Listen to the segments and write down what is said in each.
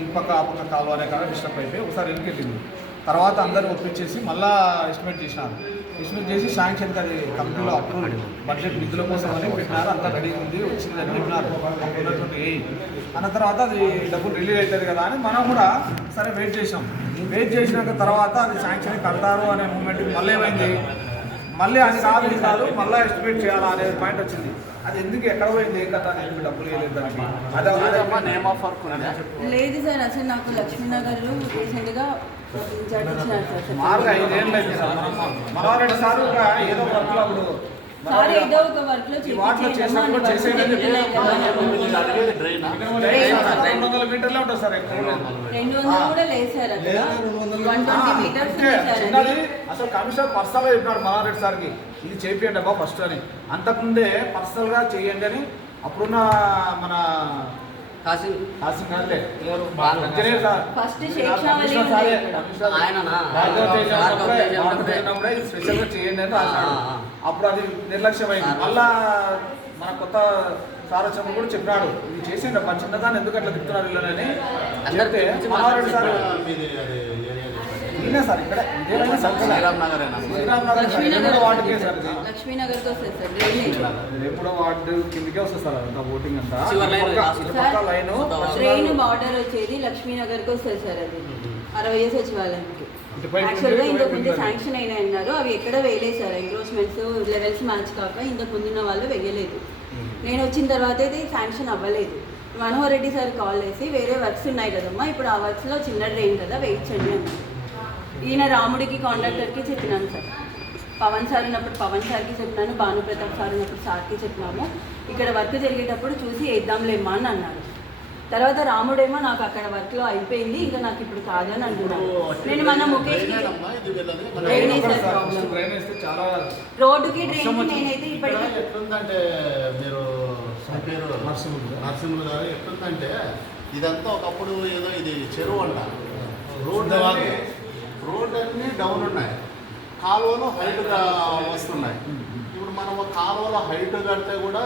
ఈ పక్క ఆ పక్క కాలువ అనే కాడ డిస్టర్బ్ అయిపోయి ఒకసారి వెనకెళ్ళింది. తర్వాత అందరూ ఒప్పించేసి మళ్ళీ ఎస్టిమేట్ చేసినారు. ఎస్టిమేట్ చేసి శాంక్షన్ అది కంపెనీలో అప్రూవల్ బడ్జెట్ నిధుల కోసం అని పెట్టినారు. అంతా రెడీ ఉంది, వచ్చింది అని పెట్టినారు. ఉన్నటువంటి అన్న తర్వాత అది డబ్బులు రిలీజ్ అవుతుంది కదా అని మనం కూడా సరే వెయిట్ చేసాం. వెయిట్ చేసినాక తర్వాత అది శాంక్షన్ కడతారు అనే మూమెంట్కి మళ్ళీ ఏమైంది, మళ్ళీ అది కాదు ఇది కాదు మళ్ళీ ఎస్టిమేట్ చేయాలా అనే పాయింట్ వచ్చింది. అది ఎందుకు ఎక్కడ పోయింది ఏం కదా నేను డబ్బులు వేయలేదు దానికి. అదే నేమ్ ఆఫ్ వర్క్ లేదు సార్. అసలు నాకు లక్ష్మీనగర్ రీసెంట్గా మారుగా 5 ఏళ్ళు అయింది సార్. మనోహరెడ్డి సార్ ఏదో వర్క్లో అప్పుడు సార్ ఏదో ఒక వర్క్ లో వాటిలో చేసినప్పుడు చేసేది 200 మీటర్లే ఉంటుంది సార్. 200 కూడా లేదు సార్. 120 మీటర్స్ చిన్నది అసలు కమిషనర్ పర్సనల్గా చెప్పినాడు మనోహరెడ్డి సార్కి ఇది చేపియండి అబ్బా ఫస్ట్ అని. అంతకుముందే పర్సనల్గా చేయండి అని అప్పుడున్న మన స్పెషల్గా చేయండి అని రాశాడు. అప్పుడు అది నిర్లక్ష్యమైంది. మళ్ళా మన కొత్త సారథ్యం కూడా చెప్పినాడు ఇది చేసేయండి అబ్బా చిన్నదాన్ని ఎందుకు అట్లా తిప్పుతున్నారు వీళ్ళని చెప్తే మనోహరెడ్డి సార్ సార్ ఇక్కడ ఎప్పుడో వార్డు కిందకే వస్తుంది సార్ అంతా ఓటింగ్ అంతా. ట్రైన్ బార్డర్ వచ్చేది లక్ష్మీనగర్కి వస్తుంది సార్. అది 60 సచివాలయానికి యాక్చువల్గా ఇంతకుముందు శాంక్షన్ అయినా అన్నారు. అవి ఎక్కడ వేయలేదు సార్. ఎంక్రోచ్మెంట్స్ లెవెల్స్ మ్యాచ్ కాక ఇంతకుముందున్న వాళ్ళు వేయలేదు. నేను వచ్చిన తర్వాత అయితే శాంక్షన్ అవ్వలేదు. మనోహర్ రెడ్డి సార్ కాల్ చేసి వేరే వర్క్స్ ఉన్నాయి కదమ్మా ఇప్పుడు ఆ వర్క్స్లో చిన్న ట్రైన్ కదా వేయించండి అన్నారు. ఈయన రాముడికి కాంట్రాక్టర్కి చెప్పినాను సార్. పవన్ సార్ ఉన్నప్పుడు పవన్ సార్కి చెప్పినాను, భానుప్రతాప్ సార్ ఉన్నప్పుడు సార్కి చెప్పినాము. ఇక్కడ వర్క్ జరిగేటప్పుడు చూసి వేద్దాంలేమ్మా అని అన్నారు. తర్వాత రాముడేమో నాకు అక్కడ వర్క్లో అయిపోయింది ఇంకా నాకు ఇప్పుడు కాదని అంటున్నాను. నేను మన ముఖేష్కి డ్రైనేజ్ సార్ ప్రాబ్లం రోడ్డుకి డ్రైన్కి నేనైతే ఇప్పటికీ ఎట్లుందంటే మీరు నరసింహులు గారు ఎట్లుందంటే ఇదంతా ఒకప్పుడు ఏదో ఇది చెరువు అంట. రోడ్ అన్నీ డౌన్ ఉన్నాయి, కాలువలు హైట్గా వస్తున్నాయి. ఇప్పుడు మనం కాలువలో హైట్ కడితే కూడా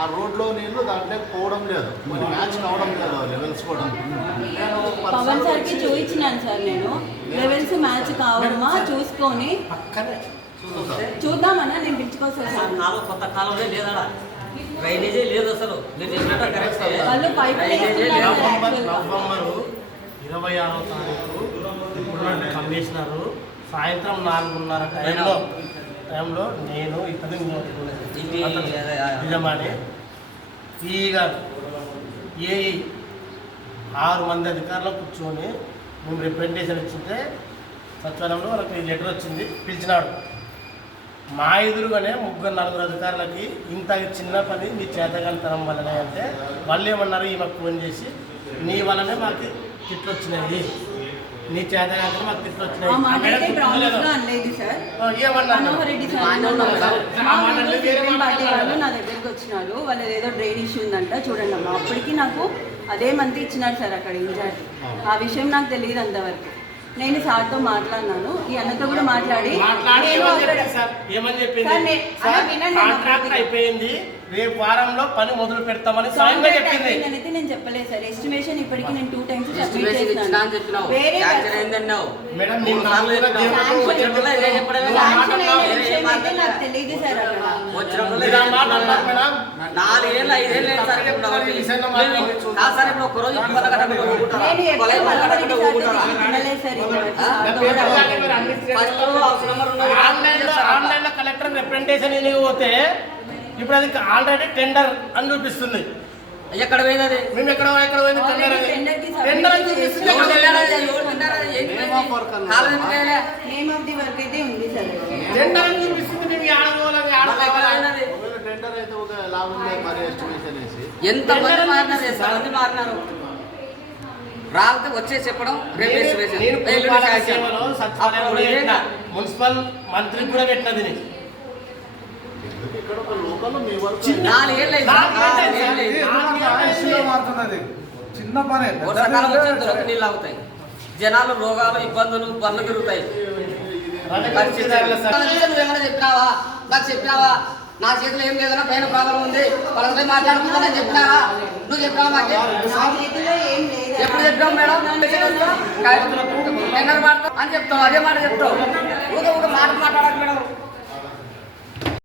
ఆ రోడ్లో నీళ్ళు దాంట్లో పోవడం లేదు, మరి మ్యాచ్ కావడం లేదు లెవెల్స్ కూడా. పవన్ సార్కి చూపించినాను సార్ నేను లెవెల్స్ మ్యాచ్ కావడమా చూసుకొని చూద్దామన్నా నేను పిలుచుకోవచ్చు సార్. కొత్త కాలంలో లేదా డ్రైనేజే లేదు అసలు. వాళ్ళు పైప్ నవంబరు 26వ తారీఖు ఇప్పుడు కమిషనరు సాయంత్రం 4:30 టైంలో నేను ఇతని నిజమాని ఈ గారు 6 మంది అధికారులు కూర్చొని మేము రిప్రజెంటేషన్ ఇచ్చింటే సచివాలయంలో వాళ్ళకి లెటర్ వచ్చింది, పిలిచినాడు. మా ఎదురుగానే 3-4 అధికారులకి ఇంత చిన్న పని మీ చేతగానితనం వల్లనే అంటే వాళ్ళు ఏమన్నారు, ఈమెకు ఫోన్ చేసి నీ వల్లనే మాకు తిట్లు వచ్చినాయి, నీ చేతగానితనం మాకు తిట్లు వచ్చినాయి నా దగ్గరికి వచ్చినారు. వాళ్ళు ఏదో డ్రైన్ ఇష్యూ ఉందంట చూడండి అమ్మా. అప్పటికి నాకు అదే మంది ఇచ్చినారు సార్ అక్కడ ఇన్ఛార్జ్. ఆ విషయం నాకు తెలియదు అంతవరకు. నేను సార్తో మాట్లాడినాను, ఈ అన్నతో కూడా మాట్లాడి అయిపోయింది, రేపు వారంలో పని మొదలు పెడతామని అయితే నేను చెప్పలేదు సార్. ఎస్టిమేషన్ ఇప్పటికి నేను 2 times సబ్మిట్ చేశాను. నాకు తెలియదు సార్. కలెక్టర్ రిప్రజెంటేషన్ పోతే ఇప్పుడు అది ఆల్రెడీ టెండర్ అని చూపిస్తుంది. ఎక్కడ పోయింది? మేము ఎక్కడ పోయింది టెండర్ అని చూపిస్తుంది. టెండర్ అని చూపిస్తుంది. టెండర్ అయితే ఒక లాభం మరి ఎస్టిమేషన్ వేసి ఎంతమంది మారినారు రాలితే వచ్చే చెప్పడం మున్సిపల్ మంత్రి కూడా పెట్టినది. చిన్న పని వర్షాకాలం వచ్చి దొరక నీళ్ళు అవుతాయి, జనాలు రోగాలు ఇబ్బందులు పనులు తిరుగుతాయి. చెప్పినావా నాకు చెప్పినావా నా చేతిలో ఏం లేదన్నా పైన ప్రాబ్లం ఉంది వాళ్ళతో మాట్లాడుకుంటానని చెప్పినావా? నువ్వు చెప్పినావా? నా చేతిలో ఏం చెప్పాం మేడం టెండర్ మాడతాం అని చెప్తాం, అదే మాట చెప్తాం. ఒక మాట మాట్లాడాలి.